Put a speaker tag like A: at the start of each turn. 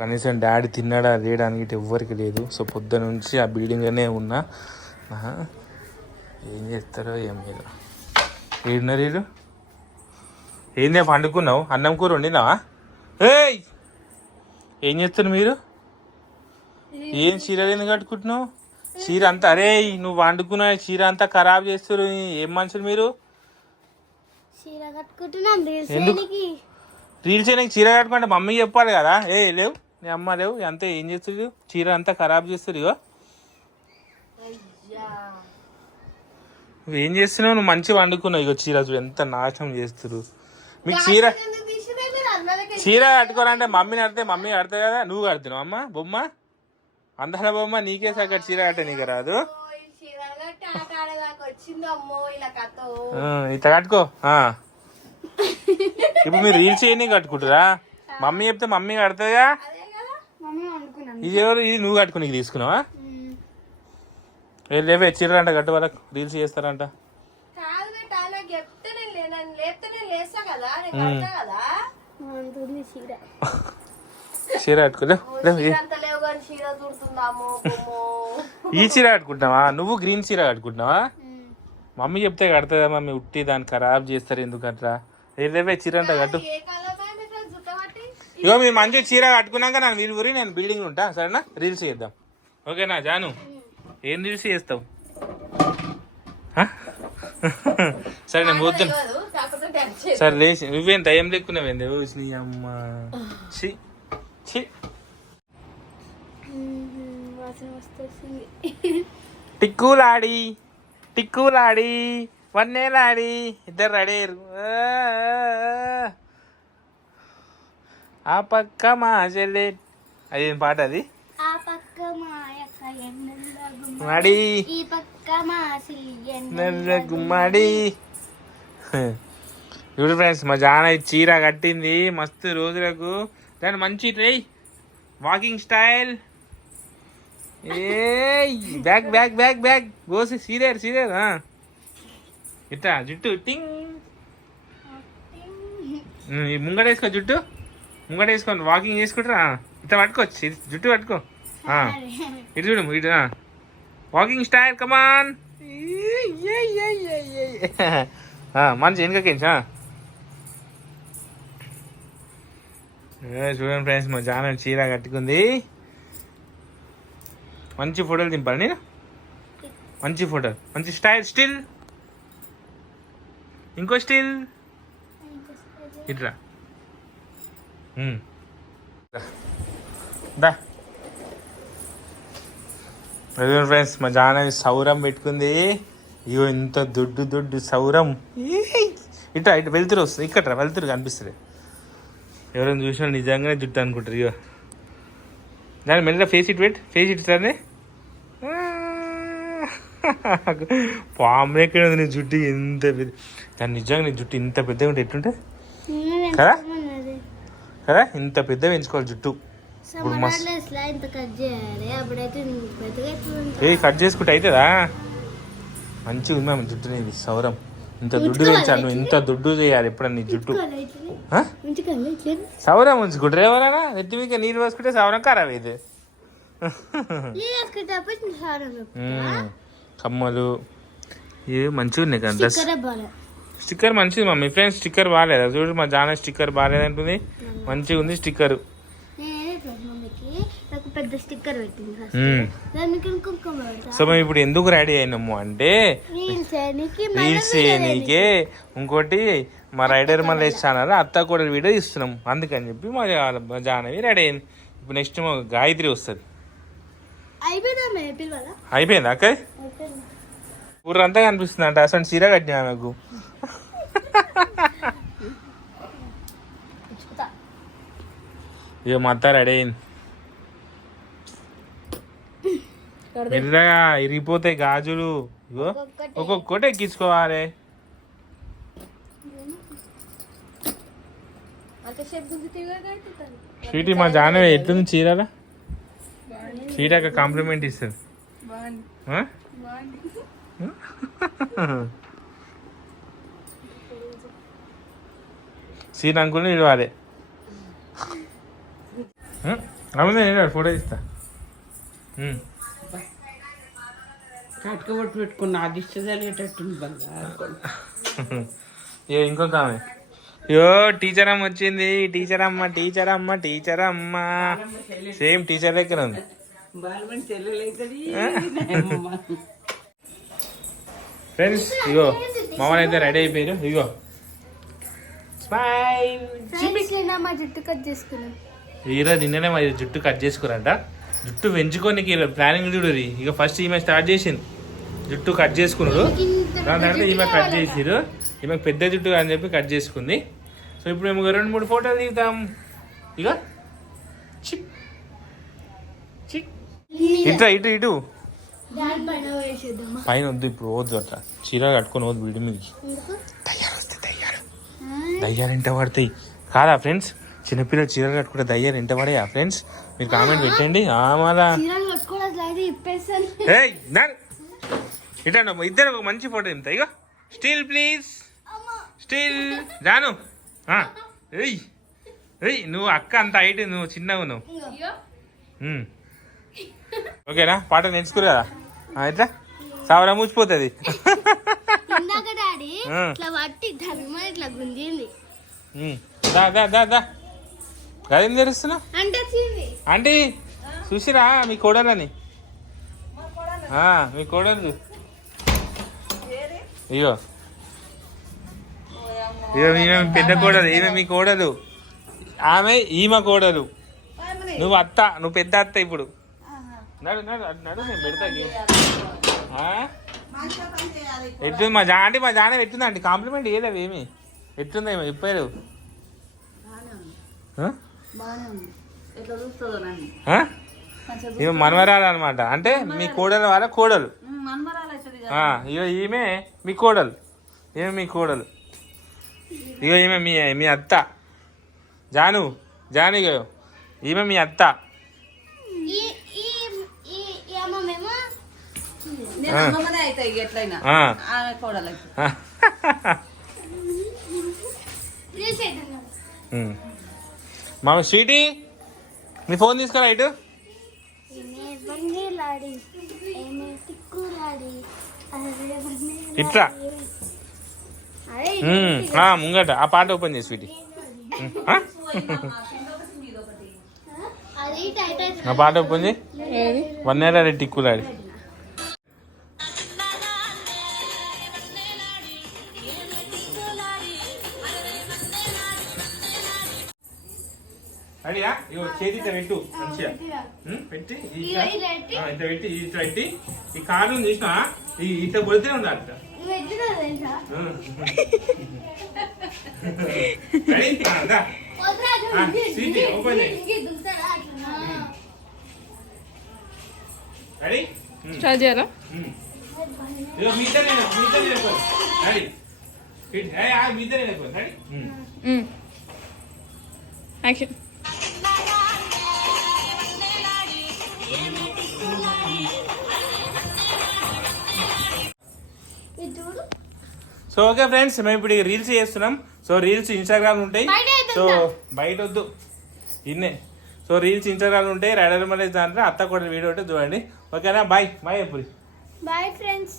A: కనీసం డాడీ తిన్నాడా లేడా అని ఎవ్వరికి లేదు. సో పొద్దున నుంచి ఆ బిల్డింగ్లోనే ఉన్నా. ఏం చేస్తారో ఏం లేదు ఏడున్నారు వీళ్ళు ఏందే పండుకున్నావు? అన్నం కూర వండినావా? ఏయ్! ఏం చేస్తున్నారు మీరు? ఏం చీరలు ఎందుకు కట్టుకుంటున్నావు? చీర అంతా అరే నువ్వు వండుకున్న చీర అంతా ఖరాబ్ చేస్తారు ఏం మనుషులు మీరు?
B: చీర
A: ఎందుకు? రీల్స్ చేయడానికి చీర కట్టుకుంటే మమ్మీ చెప్పాలి కదా? ఏ లేవు? నీ అమ్మ లేవు అంతా ఏం చేస్తారు చీర అంతా ఖరాబ్ చేస్తారు ఇగో. ఏం చేస్తున్నావు? నువ్వు మంచిగా వండుకున్నావు ఇగో చీర చూడు ఎంత నాశనం చేస్తారు మీకు చీర? చీర కట్టుకోవాలంటే మమ్మీని కడితే మమ్మీ కడతాయి కదా నువ్వు కడుతున్నావు అమ్మ? బొమ్మ? అందాల బొమ్మ నీకే సగటు చీర కట్ట నీకు రాదు. ఇట్లా కట్టుకో. ఇప్పుడు మీరు రీల్స్ చేయని కట్టుకుంటారా? మమ్మీ చెప్తే మమ్మీ కడతాయా
B: అదే కదా మమ్మీ అనుకున్నాను
A: ఇది ఎవరు? ఇది నువ్వు కట్టుకుని తీసుకున్నావా? ఏ లేవే చీర అంట కట్టు వాళ్ళకు. రీల్స్ చేస్తారంట.
B: చీర.
A: ఈ చీర కట్టుకుంటున్నావా? నువ్వు గ్రీన్ చీర కట్టుకుంటున్నావా? మమ్మీ చెప్తే కడతాదా మమ్మీ ఉట్టి దాన్ని ఖరాబ్ చేస్తారు ఎందుకు అట్లా ఏ లేవే చీర అంట కట్టు
B: ఏ కాలం మీకు జుట్టబట్టి
A: ఇగో మీరు మంచి చీర కట్టుకున్నాక నన్ను వీలు ఊరి నేను బిల్డింగ్ ఉంటా. సరేనా? రీల్స్ చేద్దాం. ఓకేనా జాను. ఏం రీల్స్ చేస్తావు? సరే నేను పోతున్నా సరే లేచి. నువ్వేం దయ్యం లెక్కున్నావేంది ఓ నీ అమ్మ ఛీ ఛీ. టిక్కులాడి టిక్కులాడి వన్నేలాడి ఇద్దరు రెడీ ఆ పక్క మా చెల్లె. అదేం పాట అది? మడి
B: ఈ పక్క మా సిల్లి
A: నల్ల గుమ్మడి. చూడు ఫ్రెండ్స్ మా జాన చీర కట్టింది మస్తు రోజులకు. దాని మంచి ట్రై వాకింగ్ స్టైల్ ఏ బ్యాక్ బ్యాక్ బ్యాక్ బ్యాక్ గోసి సీరియర్ సీరియర్ ఇట్టా జుట్టు టింగ్. వేసుకో జుట్టు. ముంగట వేసుకోండి వాకింగ్ చేసుకుంటారా? ఇట్లా పట్టుకోవచ్చు ఇది జుట్టు పట్టుకో. ఇటు చూడు ఇటు వాకింగ్ స్టైల్ కమాన్ మంచి వెనుకకించా చూడండి ఫ్రెండ్స్ మా జాన చీర కట్టుకుంది. మంచి ఫోటోలు దింపాలి నేను? మంచి ఫోటో మంచి స్టైల్ స్టిల్. ఇంకో స్టిల్. ఇట్లా దా. ఫ్రెండ్స్ మా జాన సౌరం పెట్టుకుంది. ఇగో ఇంత దొడ్డు దొడ్డు సౌరం. ఇట్లా ఇటు వెళ్తురు వస్తుంది ఇక్కడ వెళ్తురు కనిపిస్తుంది ఎవరైనా చూసినా నిజంగానే జుట్టు అనుకుంటారు ఇగో. దాని మెల్లగా ఫేస్ ఇట్ పెట్ ఫేస్ ఇట్ సరే పాము ఎక్కడ ఉంది నీ జుట్టు ఎంత పెద్ద దాని నిజంగా నీ జుట్టు ఇంత పెద్దగా ఉంటే ఎట్లుంటే కదా? కదా? ఇంత పెద్ద పెంచుకోవాలి జుట్టు. ఏ కట్ చేసుకుంటే అవుతుందా మంచిగా ఉంది మ్యామ్ జుట్టు నీది సౌరం. ఇంత దుడ్డు పెంచాను నువ్వు ఇంత దుడ్డు చేయాలి ఎప్పుడన్నా నీ జుట్టు. సౌరం ఉంచుకుంటారు ఎవరైనా? ఎత్తి మీకు నీళ్ళు పోసుకుంటే సౌరం ఖరాబ్ అయితే. కమ్మలు ఇవి మంచిగా ఉన్నాయి కదా స్టిక్కర్ మంచిది మా మీ ఫ్రెండ్స్ స్టిక్కర్ బాగాలేదా. చూడు మా జాన స్టిక్కర్ బాగాలేదంటుంది మంచిగా ఉంది స్టిక్కర్.
B: పెద్ద స్టిక్కర్ పెట్టింది
A: సో మేము ఇప్పుడు ఎందుకు రెడీ అయినాము అంటే
B: రీల్స్
A: చేయనీకే ఇంకోటి మా రైడర్ మల్లేష్ ఛానల్ అత్త కూడా వీడియో ఇస్తున్నాం అందుకని చెప్పి మా జా- మా జాహ్నవి రెడీ అయింది. ఇప్పుడు నెక్స్ట్ మా గాయత్రి వస్తుంది.
B: అయిపోయింది
A: అక్క ఊరంతా కనిపిస్తుంది అంట అసలు చీర కట్టినా నాకు. ఇక మా అత్త రెడీ అయింది. మెల్లగా ఇరిగిపోతాయి గాజులు. ఇగో ఒక్కొక్కటి. ఎక్కించుకోవాలి. స్వీటీ మా జానవి ఎట్లుంది చీరలా? స్వీట్ అక్క కాంప్లిమెంట్ ఇస్తుంది. సీన్ అంకుల్ని పిలవాలి అవును నేను ఫోటో ఇస్తా.
C: కట్టుకోబట్టి పెట్టుకున్న అదిష్ట జరిగేటట్టుంది బంగారు.
A: ఇగో ఇంకొక ఆమె. అయ్యో టీచర్ అమ్మ వచ్చింది టీచర్ అమ్మ టీచర్ అమ్మ టీచర్ అమ్మ సేమ్ టీచర్ దగ్గర ఉంది ఫ్రెండ్స్ ఇగో మామూలు అయితే రెడీ అయిపోయారు. ఇగో.
B: మా జుట్టు కట్
A: ఈరోజు నిన్ననే మరి జుట్టు కట్ చేసుకురంట జుట్టు పెంచుకోనికి ప్లానింగ్ చూడు ఇక ఫస్ట్ ఈమె స్టార్ట్ చేసింది. జుట్టు కట్ చేసుకున్నాడు. దాని తర్వాత ఈమె కట్ చేసిరు ఈమె పెద్ద జుట్టు అని చెప్పి కట్ చేసుకుంది. సో ఇప్పుడు మేము రెండు మూడు ఫోటోలు దిగుతాం. ఇక? చిక్ ఇట్లా ఇటు ఇటు.
B: పైన
A: వద్దు ఇప్పుడు వద్దు అట్లా. చీర కట్టుకొని వద్దు వస్తాయి దయ్యాలు దయ్యాలు ఎంట పడతాయి. కాదా ఫ్రెండ్స్? చిన్నపిల్లలు చీరలు కట్టుకుంటే దయ్యాలు ఎంట పడాయా ఫ్రెండ్స్? మీరు కామెంట్ పెట్టండి. మళ్ళా. ఇద్దరు ఒక మంచి ఫోటో దింపుతా. ఇగో. Still please. స్టిల్. జాను. ఏయ్. ఏయ్ నువ్వు అక్క అంత హైట్ నువ్వు చిన్నగా నువ్వు. ఓకేనా? పాట నేర్చుకురు. కదా ఎట్లా? సావరా ఆ.
B: ఇట్లా పట్టి ధర్మ ఇట్లా గుంజింది.
A: ఉమ్. దా దా దా దా. అదేం తెరుస్తున్నావు
B: అంటే
A: ఆంటీ చూసిరా మీ కోడలని మీ కోడలు ఇగో. ఇగో ఈమె మీ పెద్ద కోడలు ఈమె మీ కోడలు. ఆమె ఈమె కోడలు. నువ్వు అత్త నువ్వు పెద్ద అత్త ఇప్పుడు. నడు నడు నడు నేను పెడతా ఎట్లుంది? మా జా అంటే మా జాన ఎట్లుంది అంటే కాంప్లిమెంట్ ఏదేవి ఏమి. ఎట్లుంది ఏమో చెప్పారు? ఈమె మనవరాలు అనమాట అంటే మీ కోడలు వాళ్ళ కోడలు. ఇగో ఈమె మీ కోడలు. ఈమె మీ కోడలు. ఇగో ఈమె మీ మీ అత్త. జాను జాను ఇగో. ఈమె మీ అత్త
B: ఈ ఈ ఈ ఈ అమ్మమేమో
C: నేను అమ్మమ్మనే అవుతాయి ఇక ఎట్లయినా
A: ఆ.
C: ఆమె కోడలు
A: ఆ.
B: రీల్స్ అవుతుంది కదా
A: ఉమ్. మా స్వీటీ మీ ఫోన్ తీసుకురా ఇటు
B: ఏమే బండిలాడి ఏమే తిక్కులాడి అరే బండిలాడి.
A: ఇట్లా
B: అరే
A: ఉమ్, ఆ, ముంగట. ఆ పాట ఓపెన్ చేసి స్వీటీ. ఉమ్, ఆ? పాట ఓపెన్ చేయి. వన్ ఇయర్ అరే టిక్కులాడి. అడియా ఇగో చేతి ఇట్లా. పెట్టు మంచిగా. పెట్టి
B: ఇలా పెట్టి.
A: ఆ, ఇట్లా పెట్టి ఈ కాలు చూసినా ఇట్లా కొడితే ఉండాలి ఇట్లా
B: నువ్వు ఎట్లా తెలుసా?
A: ఉమ్. రెడీ? ఆ, దా.
B: వద్దురా, అటు
A: ఆ,
B: ఇంగి,
A: సీటీ,
B: ఇంగి,
A: ఓపెన్ చేయి.
B: ఇంగి దుంకుతాడా అట్లా?
A: రెడీ.
D: స్టార్ట్ చేయాలా?
A: మీతో నేను మీతో నేను. రెడీ. సో ఓకే ఫ్రెండ్స్ మేము ఇప్పుడు రీల్స్ చేస్తున్నాం. సో రీల్స్ ఇన్స్టాగ్రామ్ ఉంటాయి. సో బయట వద్దు ఇన్నే. సో రీల్స్ ఇన్స్టాగ్రామ్ ఉంటాయి. రైడర్ మలేజ్ దాంట్లో అత్త కూడా వీడియో ఉంటే చూడండి. ఓకేనా బాయ్ బాయ్ ఎప్పుడు
B: బాయ్ ఫ్రెండ్స్